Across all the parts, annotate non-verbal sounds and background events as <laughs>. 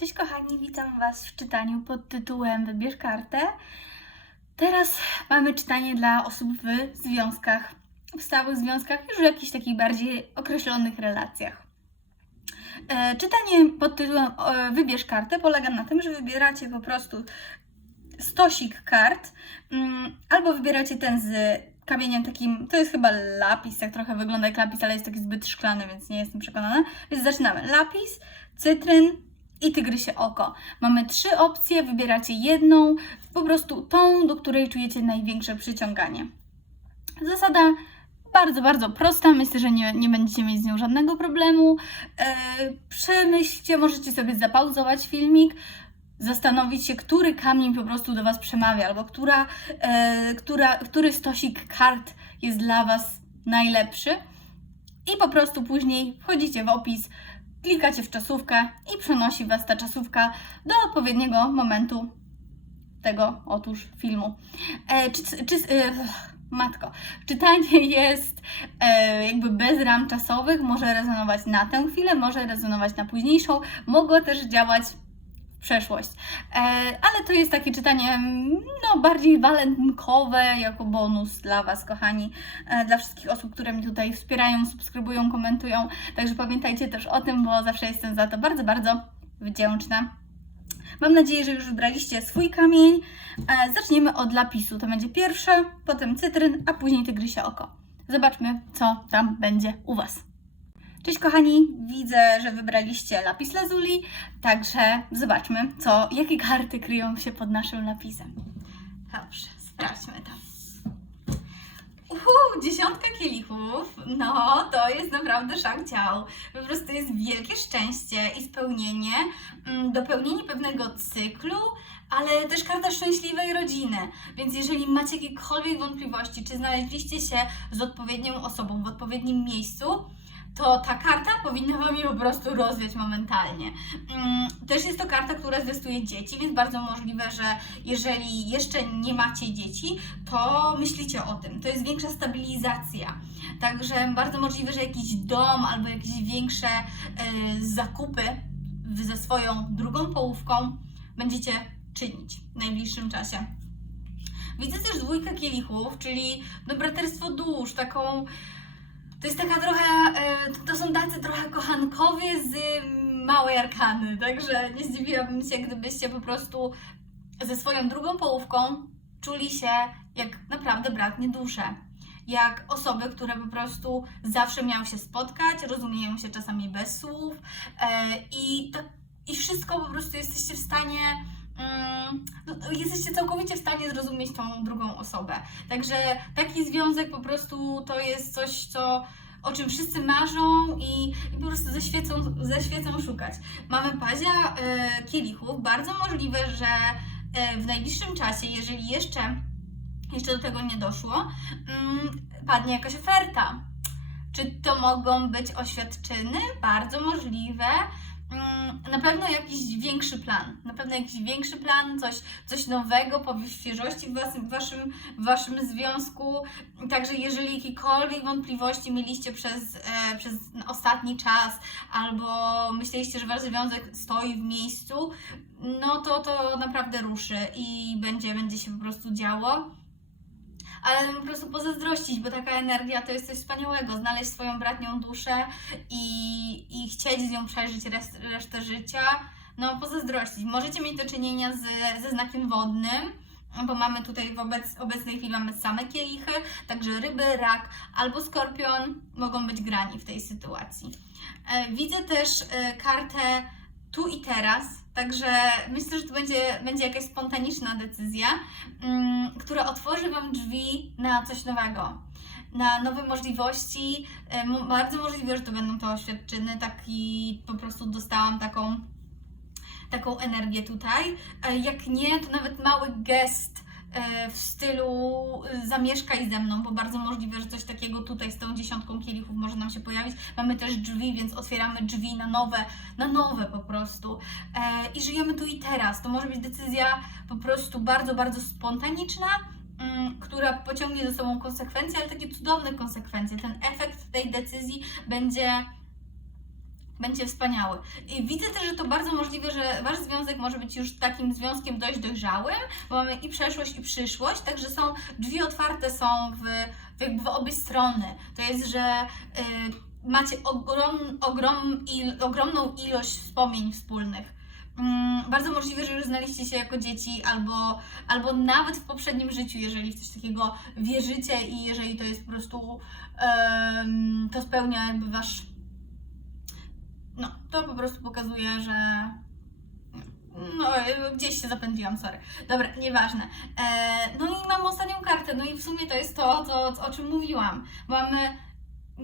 Cześć kochani, witam Was w czytaniu pod tytułem Wybierz kartę. Teraz mamy czytanie dla osób w związkach, w stałych związkach, już w jakichś takich bardziej określonych relacjach. E, czytanie pod tytułem e, Wybierz kartę polega na tym, że wybieracie po prostu stosik kart, mm, albo wybieracie ten z kamieniem takim, to jest chyba lapis, tak trochę wygląda jak lapis, ale jest taki zbyt szklany, więc nie jestem przekonana. Więc zaczynamy. Lapis, cytryn i tygrysie oko. Mamy trzy opcje, wybieracie jedną, po prostu tą, do której czujecie największe przyciąganie. Zasada bardzo, bardzo prosta. Myślę, że nie, nie będziecie mieć z nią żadnego problemu. E, przemyślcie, możecie sobie zapauzować filmik, zastanowić się, który kamień po prostu do Was przemawia, albo która, e, która, który stosik kart jest dla Was najlepszy. I po prostu później wchodzicie w opis, klikacie w czasówkę i przenosi Was ta czasówka do odpowiedniego momentu tego otóż filmu. E, czy, czy, e, matko, czytanie <laughs> jest e, jakby bez ram czasowych, może rezonować na tę chwilę, może rezonować na późniejszą, mogło też działać przeszłość. E, ale to jest takie czytanie no, bardziej walentynkowe, jako bonus dla Was, kochani, e, dla wszystkich osób, które mnie tutaj wspierają, subskrybują, komentują. Także pamiętajcie też o tym, bo zawsze jestem za to bardzo, bardzo wdzięczna. Mam nadzieję, że już wybraliście swój kamień. E, zaczniemy od lapisu. To będzie pierwsze, potem cytryn, a później tygrysie oko. Zobaczmy, co tam będzie u Was. Cześć kochani, widzę, że wybraliście lapis lazuli, także zobaczmy, co, jakie karty kryją się pod naszym lapisem. Dobrze, sprawdźmy to. Uhu, dziesiątka kielichów, no to jest naprawdę szak ciał. Po prostu jest wielkie szczęście i spełnienie, mm, dopełnienie pewnego cyklu, ale też karta szczęśliwej rodziny. Więc jeżeli macie jakiekolwiek wątpliwości, czy znaleźliście się z odpowiednią osobą w odpowiednim miejscu, to ta karta powinna Wam je po prostu rozwiać momentalnie. Mm, Też jest to karta, która zwiastuje dzieci, więc bardzo możliwe, że jeżeli jeszcze nie macie dzieci, to myślicie o tym. To jest większa stabilizacja. Także bardzo możliwe, że jakiś dom albo jakieś większe y, zakupy ze swoją drugą połówką będziecie czynić w najbliższym czasie. Widzę też dwójkę kielichów, czyli no, braterstwo dusz, taką to jest taka trochę, e, to są tacy trochę kochankowie z małej arkany, także nie zdziwiłabym się, gdybyście po prostu ze swoją drugą połówką czuli się jak naprawdę bratnie dusze. Jak osoby, które po prostu zawsze miały się spotkać, rozumieją się czasami bez słów e, i, tak, i wszystko po prostu jesteście w stanie mm, jesteście całkowicie w stanie zrozumieć tą drugą osobę. Także taki związek po prostu to jest coś, co, o czym wszyscy marzą i, i po prostu ze świecą, ze świecą szukać. Mamy pazia e, kielichów. Bardzo możliwe, że e, w najbliższym czasie, jeżeli jeszcze, jeszcze do tego nie doszło, mm, padnie jakaś oferta. Czy to mogą być oświadczyny? Bardzo możliwe. Mm, Na pewno jakiś większy plan. Na pewno jakiś większy plan, coś, coś nowego, powiew świeżości w waszym, waszym, waszym związku. Także jeżeli jakiekolwiek wątpliwości mieliście przez, e, przez ostatni czas, albo myśleliście, że wasz związek stoi w miejscu, no to to naprawdę ruszy i będzie, będzie się po prostu działo ale po prostu pozazdrościć, bo taka energia to jest coś wspaniałego. Znaleźć swoją bratnią duszę i, i chcieć z nią przeżyć rest, resztę życia. No, pozazdrościć. Możecie mieć do czynienia z, ze znakiem wodnym, bo mamy tutaj w obec, obecnej chwili mamy same kielichy, także ryby, rak albo skorpion mogą być grani w tej sytuacji. E, widzę też e, kartę tu i teraz, także myślę, że to będzie, będzie jakaś spontaniczna decyzja, mm, która otworzy Wam drzwi na coś nowego, na nowe możliwości. Mo- Bardzo możliwe, że to będą to oświadczyny, taki po prostu dostałam taką, taką energię tutaj. E, Jak nie, to nawet mały gest w stylu y, zamieszkaj ze mną, bo bardzo możliwe, że coś takiego tutaj z tą dziesiątką kielichów może nam się pojawić. Mamy też drzwi, więc otwieramy drzwi na nowe, na nowe po prostu. E, I żyjemy tu i teraz. To może być decyzja po prostu bardzo, bardzo spontaniczna, mm, która pociągnie za sobą konsekwencje, ale takie cudowne konsekwencje. Ten efekt tej decyzji będzie będzie wspaniały. I widzę też, że to bardzo możliwe, że Wasz związek może być już takim związkiem dość dojrzałym, bo mamy i przeszłość, i przyszłość, także są, drzwi otwarte są w, jakby w obie strony. To jest, że y, macie ogrom, ogrom, il, ogromną ilość wspomnień wspólnych. Mm, bardzo możliwe, że już znaliście się jako dzieci, albo, albo nawet w poprzednim życiu, jeżeli w coś takiego wierzycie i jeżeli to jest po prostu, to spełnia jakby wasz. No, to po prostu pokazuje, że. No, gdzieś się zapędziłam, sorry. Dobra, nieważne. E, no i mamy ostatnią kartę, no i w sumie to jest to, to o czym mówiłam. Mamy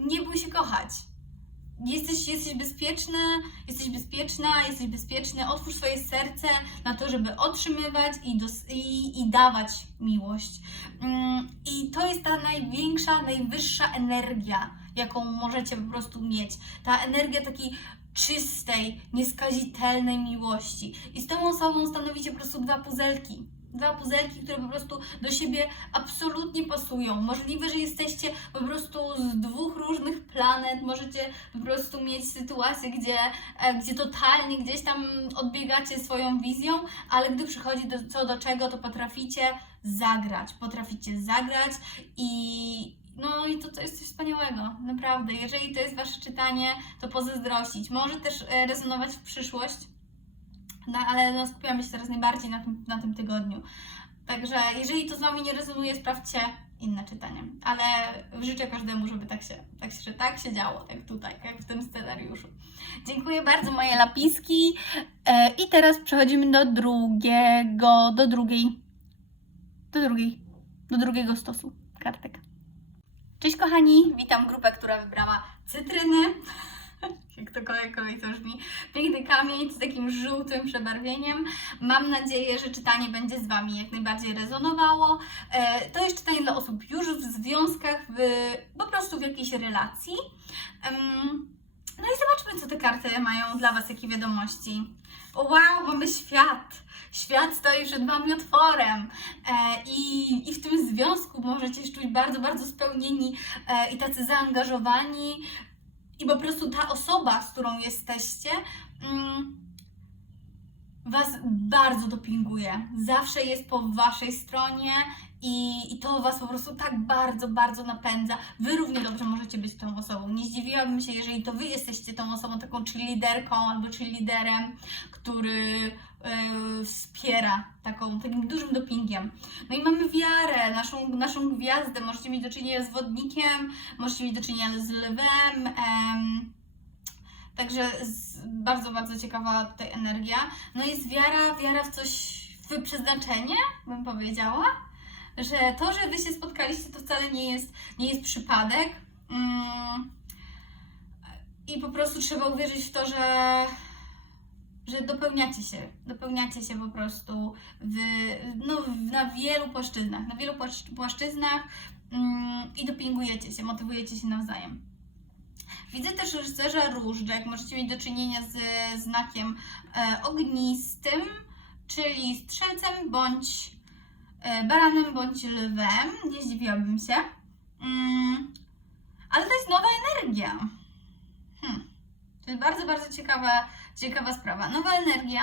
nie bój się kochać. Jesteś, jesteś bezpieczny, jesteś bezpieczna, jesteś bezpieczny. Otwórz swoje serce na to, żeby otrzymywać i, dos- i, i dawać miłość. Mm, I to jest ta największa, najwyższa energia, jaką możecie po prostu mieć. Ta energia takiej czystej, nieskazitelnej miłości. I z tą osobą stanowicie po prostu dwa puzelki. Dwa puzelki, które po prostu do siebie absolutnie pasują. Możliwe, że jesteście po prostu z dwóch różnych planet. Możecie po prostu mieć sytuację, gdzie, e, gdzie totalnie gdzieś tam odbiegacie swoją wizją, ale gdy przychodzi do, co do czego, to potraficie zagrać. Potraficie zagrać i, no i to, to jest coś wspaniałego, naprawdę. Jeżeli to jest Wasze czytanie, to pozazdrościć. Może też e, rezonować w przyszłość, no, ale no, skupiamy się teraz najbardziej na tym, na tym tygodniu. Także jeżeli to z Wami nie rezonuje, sprawdźcie inne czytanie. Ale życzę każdemu, żeby tak się, tak się, tak się działo, jak tutaj, jak w tym scenariuszu. Dziękuję bardzo, moje lapiski. E, I teraz przechodzimy do drugiego, do drugiej, do drugiej, do drugiego stosu kartek. Cześć kochani, witam grupę, która wybrała cytryny. <laughs> Jak to kolej to brzmi. Piękny kamień z takim żółtym przebarwieniem. Mam nadzieję, że czytanie będzie z Wami jak najbardziej rezonowało. E, To jest czytanie dla osób już w związkach, w, po prostu w jakiejś relacji. No i zobaczmy, co te karty mają dla Was, jakie wiadomości. Wow, mamy świat! Świat stoi przed Wami otworem e, i, i w tym związku możecie się czuć bardzo, bardzo spełnieni e, i tacy zaangażowani i po prostu ta osoba, z którą jesteście, mm, Was bardzo dopinguje. Zawsze jest po Waszej stronie i, i to Was po prostu tak bardzo, bardzo napędza. Wy równie dobrze możecie być tą osobą. Nie zdziwiłabym się, jeżeli to Wy jesteście tą osobą, taką cheerleaderką albo cheerleaderem, który e, wspiera taką, takim dużym dopingiem. No i mamy wiarę, naszą, naszą gwiazdę. Możecie mieć do czynienia z wodnikiem, możecie mieć do czynienia z lwem. em, Także z, bardzo, bardzo ciekawa tutaj energia. No jest wiara, wiara w coś, w przeznaczenie, bym powiedziała. Że to, że Wy się spotkaliście, to wcale nie jest, nie jest przypadek. Mm. I po prostu trzeba uwierzyć w to, że, że dopełniacie się, dopełniacie się po prostu w, no, na wielu płaszczyznach, na wielu płaszcz- płaszczyznach mm, i dopingujecie się, motywujecie się nawzajem. Widzę też rycerza różdżek, możecie mieć do czynienia z znakiem e, ognistym, czyli strzelcem bądź baranem bądź lwem, nie zdziwiłabym się. Mm, ale to jest nowa energia. Hmm. To jest bardzo, bardzo ciekawa, ciekawa sprawa. Nowa energia.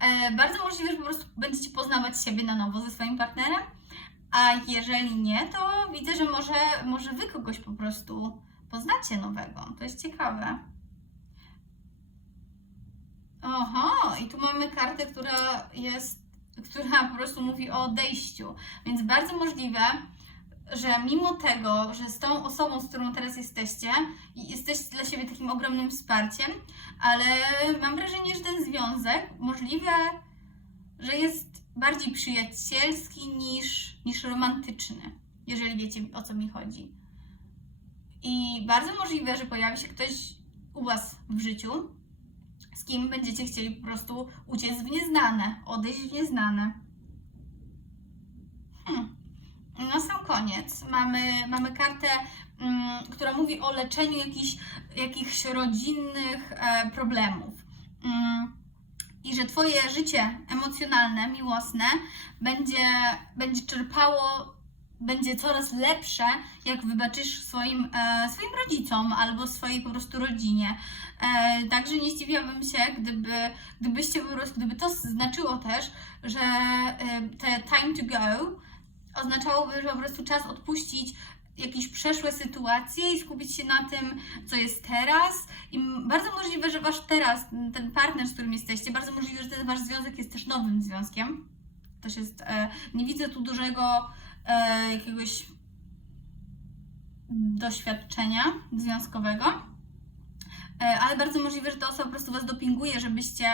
E, bardzo możliwe, że po prostu będziecie poznawać siebie na nowo ze swoim partnerem. A jeżeli nie, to widzę, że może, może wy kogoś po prostu poznacie nowego. To jest ciekawe. Oho, i tu mamy kartę, która jest, która po prostu mówi o odejściu. Więc bardzo możliwe, że mimo tego, że z tą osobą, z którą teraz jesteście, jesteście dla siebie takim ogromnym wsparciem, ale mam wrażenie, że ten związek możliwe, że jest bardziej przyjacielski niż, niż romantyczny, jeżeli wiecie o co mi chodzi. I bardzo możliwe, że pojawi się ktoś u Was w życiu, z kim będziecie chcieli po prostu uciec w nieznane, odejść w nieznane. Hmm. Na sam koniec mamy, mamy kartę, mm, która mówi o leczeniu jakichś, jakichś rodzinnych e, problemów. Mm, I że Twoje życie emocjonalne, miłosne będzie, będzie czerpało będzie coraz lepsze, jak wybaczysz swoim, e, swoim rodzicom albo swojej po prostu rodzinie. E, także nie zdziwiłabym się, gdyby, gdybyście po prostu, gdyby to znaczyło też, że e, te time to go oznaczałoby, że po prostu czas odpuścić jakieś przeszłe sytuacje i skupić się na tym, co jest teraz. I bardzo możliwe, że wasz teraz, ten partner, z którym jesteście, bardzo możliwe, że ten wasz związek jest też nowym związkiem. Też jest, e, nie widzę tu dużego e, jakiegoś doświadczenia związkowego, e, ale bardzo możliwe, że ta osoba po prostu was dopinguje, żebyście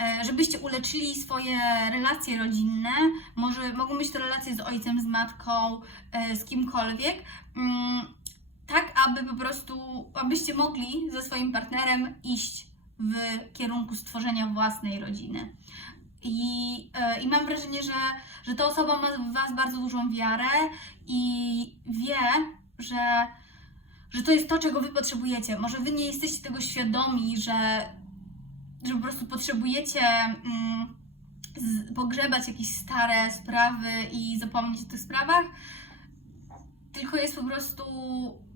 e, żebyście uleczyli swoje relacje rodzinne. Może mogą być to relacje z ojcem, z matką, z kimkolwiek. Mm, tak, aby po prostu, abyście mogli ze swoim partnerem iść w kierunku stworzenia własnej rodziny. I, e, i mam wrażenie, że, że ta osoba ma w Was bardzo dużą wiarę i wie, że, że to jest to, czego Wy potrzebujecie. Może Wy nie jesteście tego świadomi, że, że po prostu potrzebujecie mm, z, pogrzebać jakieś stare sprawy i zapomnieć o tych sprawach, tylko jest po prostu.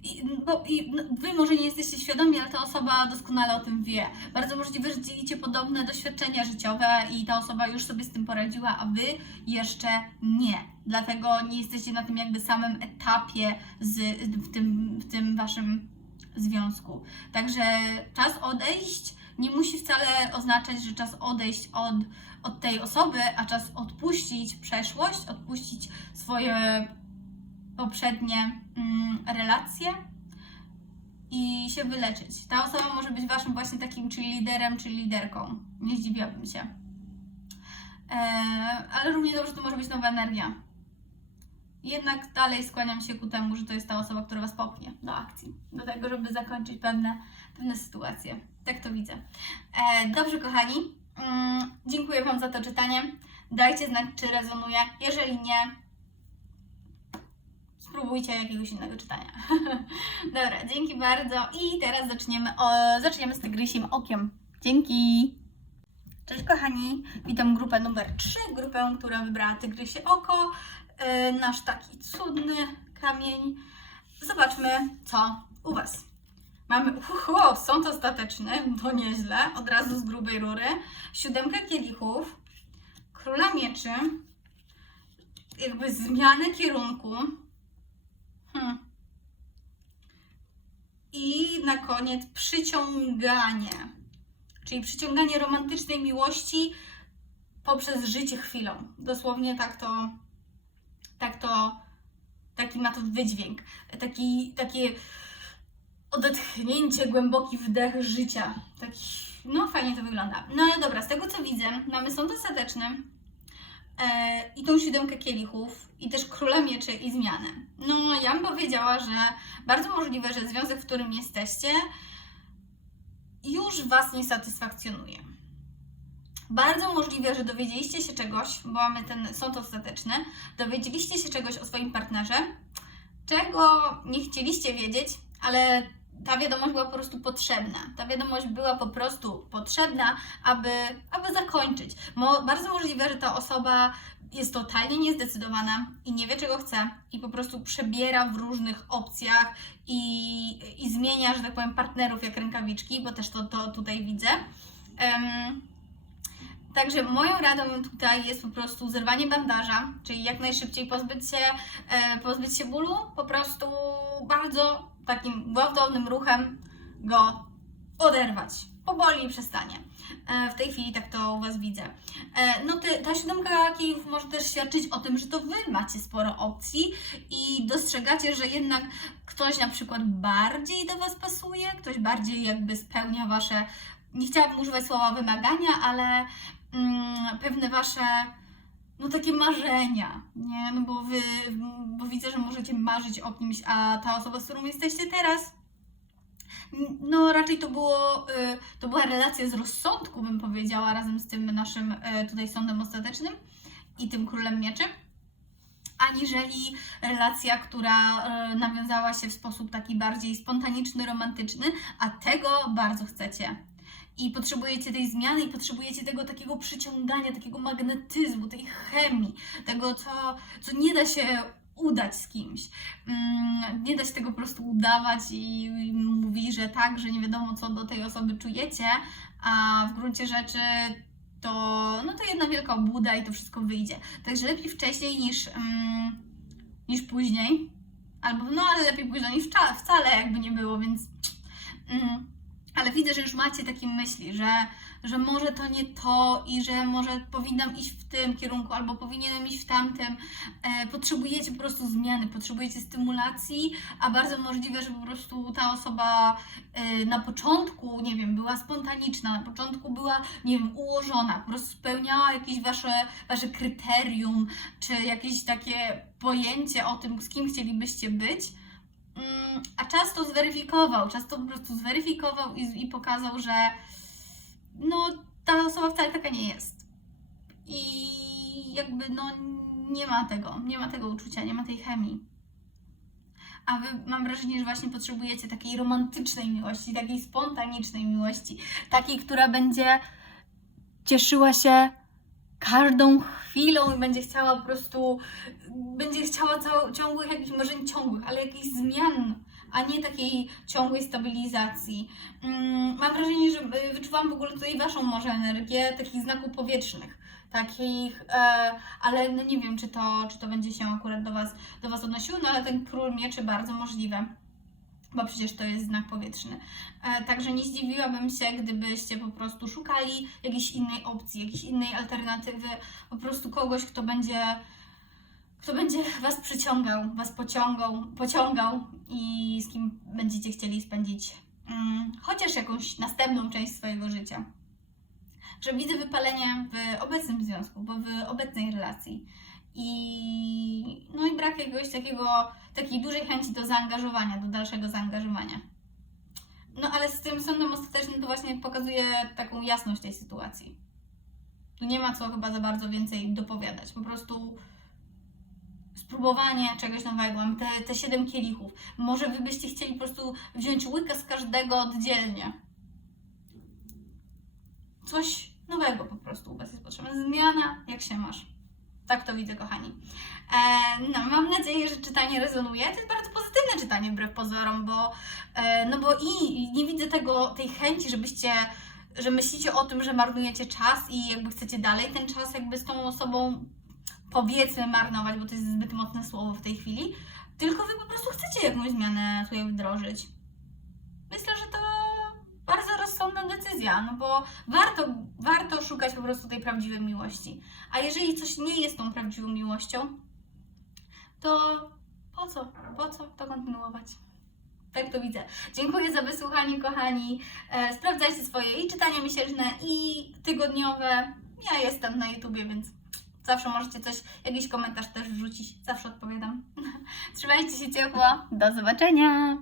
I, bo, i, no, wy może nie jesteście świadomi, ale ta osoba doskonale o tym wie. Bardzo możliwe, że dzielicie podobne doświadczenia życiowe i ta osoba już sobie z tym poradziła, a wy jeszcze nie. Dlatego nie jesteście na tym jakby samym etapie z, w, tym, w tym waszym związku. Także czas odejść nie musi wcale oznaczać, że czas odejść od, od tej osoby, a czas odpuścić przeszłość, odpuścić swoje poprzednie mm, relacje i się wyleczyć. Ta osoba może być waszym właśnie takim czy liderem, czy liderką. Nie zdziwiłabym się. E, ale równie dobrze to może być nowa energia. Jednak dalej skłaniam się ku temu, że to jest ta osoba, która was popchnie do akcji, do tego, żeby zakończyć pewne, pewne sytuacje. Tak to widzę. E, dobrze, kochani. Mm, dziękuję Wam za to czytanie. Dajcie znać, czy rezonuje. Jeżeli nie, spróbujcie jakiegoś innego czytania. <laughs> Dobra, dzięki bardzo. I teraz zaczniemy, o, zaczniemy z tygrysiem okiem. Dzięki! Cześć kochani, witam grupę numer 3, grupę, która wybrała tygrysie oko, yy, nasz taki cudny kamień. Zobaczmy, co u Was. Mamy, uhu, sąd ostateczny, to nieźle, od razu z grubej rury. Siódemkę kielichów, króla mieczy, jakby zmianę kierunku, Hmm. I na koniec przyciąganie, czyli przyciąganie romantycznej miłości poprzez życie chwilą. Dosłownie tak to, tak to, taki ma to wydźwięk. Taki, takie odetchnięcie, głęboki wdech życia. Taki, no fajnie to wygląda. No ale dobra, z tego co widzę, mamy sąd ostateczny, i tą siódemkę kielichów, i też króla mieczy i zmianę. No, ja bym powiedziała, że bardzo możliwe, że związek, w którym jesteście, już Was nie satysfakcjonuje. Bardzo możliwe, że dowiedzieliście się czegoś, bo mamy ten sąd ostateczny, dowiedzieliście się czegoś o swoim partnerze, czego nie chcieliście wiedzieć, ale ta wiadomość była po prostu potrzebna. Ta wiadomość była po prostu potrzebna, aby, aby zakończyć. Mo, bardzo możliwe, że ta osoba jest totalnie niezdecydowana i nie wie, czego chce, i po prostu przebiera w różnych opcjach i, i zmienia, że tak powiem, partnerów jak rękawiczki, bo też to, to tutaj widzę. Em, Także moją radą tutaj jest po prostu zerwanie bandaża, czyli jak najszybciej pozbyć się, e, pozbyć się bólu, po prostu bardzo takim gwałtownym ruchem go oderwać. Poboli i przestanie. E, w tej chwili tak to u Was widzę. E, no ty, ta siódemka kijów może też świadczyć o tym, że to Wy macie sporo opcji i dostrzegacie, że jednak ktoś na przykład bardziej do Was pasuje, ktoś bardziej jakby spełnia Wasze, nie chciałabym używać słowa wymagania, ale mm, pewne wasze no takie marzenia, nie? No bo wy, bo widzę, że możecie marzyć o kimś, a ta osoba, z którą jesteście teraz, no raczej to było, y, to była relacja z rozsądku, bym powiedziała, razem z tym naszym y, tutaj sądem ostatecznym i tym królem mieczy, aniżeli relacja, która y, nawiązała się w sposób taki bardziej spontaniczny, romantyczny, a tego bardzo chcecie i potrzebujecie tej zmiany i potrzebujecie tego takiego przyciągania, takiego magnetyzmu, tej chemii, tego, co, co nie da się udać z kimś. Mm, Nie da się tego po prostu udawać i mówi, że tak, że nie wiadomo co do tej osoby czujecie, a w gruncie rzeczy to, no to jedna wielka obłuda i to wszystko wyjdzie. Także lepiej wcześniej niż, mm, niż później. Albo, no ale lepiej późno niż wcale jakby nie było, więc... Mm, ale widzę, że już macie takie myśli, że, że może to nie to i że może powinnam iść w tym kierunku albo powinienem iść w tamtym. E, potrzebujecie po prostu zmiany, potrzebujecie stymulacji, a bardzo możliwe, że po prostu ta osoba e, na początku, nie wiem, była spontaniczna, na początku była, nie wiem, ułożona, po prostu spełniała jakieś wasze, wasze kryterium, czy jakieś takie pojęcie o tym, z kim chcielibyście być. A czas to zweryfikował, czas to po prostu zweryfikował i, i pokazał, że no ta osoba wcale taka nie jest. I jakby no nie ma tego, nie ma tego uczucia, nie ma tej chemii. A wy mam wrażenie, że właśnie potrzebujecie takiej romantycznej miłości, takiej spontanicznej miłości, takiej, która będzie cieszyła się każdą chwilą i będzie chciała po prostu, będzie chciała cał, ciągłych jakichś, może nie ciągłych, ale jakichś zmian, a nie takiej ciągłej stabilizacji. Mm, mam wrażenie, że y, wyczuwam w ogóle tutaj Waszą może energię takich znaków powietrznych, takich, e, ale no nie wiem, czy to, czy to będzie się akurat do Was, do was odnosiło, no ale ten król mieczy bardzo możliwe. Bo przecież to jest znak powietrzny. E, także nie zdziwiłabym się, gdybyście po prostu szukali jakiejś innej opcji, jakiejś innej alternatywy, po prostu kogoś, kto będzie, kto będzie Was przyciągał, Was pociągał, pociągał i z kim będziecie chcieli spędzić mm, chociaż jakąś następną część swojego życia. Że widzę wypalenie w obecnym związku, bo w obecnej relacji. I, no i brak jakiegoś takiego, takiej dużej chęci do zaangażowania, do dalszego zaangażowania. No ale z tym sądem ostatecznym to właśnie pokazuje taką jasność tej sytuacji. Tu nie ma co chyba za bardzo więcej dopowiadać. Po prostu spróbowanie czegoś nowego. Te, te siedem kielichów. Może wy byście chcieli po prostu wziąć łyka z każdego oddzielnie. Coś nowego po prostu u Was jest potrzebna. Zmiana, jak się masz. Tak to widzę, kochani. E, no, mam nadzieję, że czytanie rezonuje. To jest bardzo pozytywne czytanie, wbrew pozorom, bo, e, no bo i, nie widzę tego, tej chęci, żebyście, że myślicie o tym, że marnujecie czas i jakby chcecie dalej ten czas jakby z tą osobą powiedzmy marnować, bo to jest zbyt mocne słowo w tej chwili, tylko Wy po prostu chcecie jakąś zmianę tutaj wdrożyć. Myślę, że to rozsądna decyzja, no bo warto, warto szukać po prostu tej prawdziwej miłości. A jeżeli coś nie jest tą prawdziwą miłością, to po co? Po co to kontynuować? Tak to widzę. Dziękuję za wysłuchanie, kochani. E, sprawdzajcie swoje i czytania miesięczne, i tygodniowe. Ja jestem na YouTubie, więc zawsze możecie coś, jakiś komentarz też wrzucić. Zawsze odpowiadam. <laughs> Trzymajcie się ciepło. Do zobaczenia.